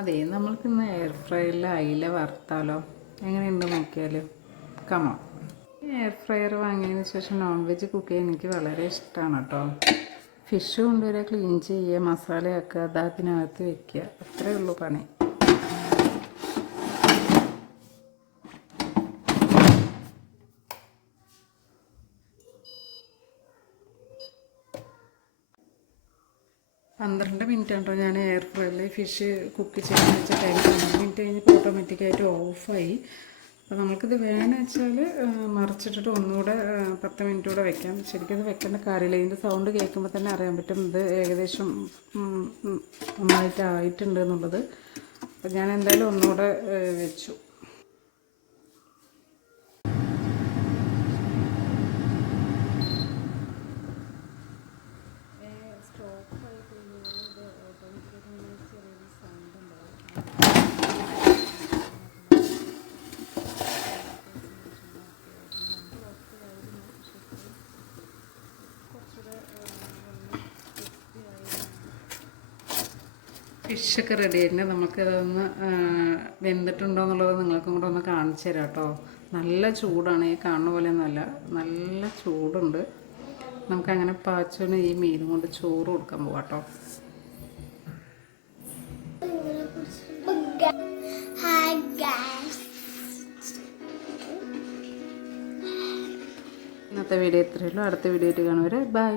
അതെ, നമ്മൾക്കിന്ന് എയർ ഫ്രയറിൽ അയില വറുത്താലോ? എങ്ങനെയുണ്ട് നോക്കിയാൽ കമോ. എയർ ഫ്രയർ വാങ്ങിയതിന് ശേഷം നോൺ വെജ് കുക്ക് ചെയ്യാൻ എനിക്ക് വളരെ ഇഷ്ടമാണ് കേട്ടോ. ഫിഷ് കൊണ്ടുവരിക, ക്ലീൻ ചെയ്യുക, മസാലയാക്കുക, അതിനകത്ത് വെക്കുക, അത്രയേ ഉള്ളൂ പണി. പന്ത്രണ്ട് മിനിറ്റ് ഉണ്ടോ ഞാൻ എയർ ഫ്രയറിൽ ഫിഷ് കുക്ക് ചെയ്യാൻ വെച്ച ടൈം 12 മിനിറ്റ് കഴിഞ്ഞപ്പോൾ ഓട്ടോമാറ്റിക്കായിട്ട് ഓഫായി. അപ്പോൾ നമുക്കിത് വേണമെന്ന് വെച്ചാൽ മറിച്ചിട്ടിട്ട് ഒന്നുകൂടെ 10 മിനിറ്റ് കൂടെ വെക്കാം. ശരിക്കും ഇത് വെക്കേണ്ട കാര്യമില്ല. ഇതിൻ്റെ സൗണ്ട് കേൾക്കുമ്പോൾ തന്നെ അറിയാൻ പറ്റും ഇത് ഏകദേശം നന്നായിട്ട് ആയിട്ടുണ്ട് എന്നുള്ളത്. അപ്പോൾ ഞാൻ എന്തായാലും ഒന്നുകൂടെ വെച്ചു. ഫിഷൊക്കെ റെഡി ആയിട്ടുണ്ട്. നമുക്കതൊന്ന് വെന്തിട്ടുണ്ടോ എന്നുള്ളത് നിങ്ങൾക്കും കൂടെ ഒന്ന് കാണിച്ചു തരാം കേട്ടോ. നല്ല ചൂടാണ്, ഈ കാണുന്ന പോലെയൊന്നുമല്ല, നല്ല ചൂടുണ്ട്. നമുക്കങ്ങനെ പാച്ചോന് ഈ മീനും കൊണ്ട് ചോറ് കൊടുക്കാൻ പോവാം കേട്ടോ. ഇന്നത്തെ വീഡിയോ ഇത്രയേ ഉള്ളൂ. അടുത്ത വീഡിയോ ആയിട്ട് കാണുവരെ ബൈ.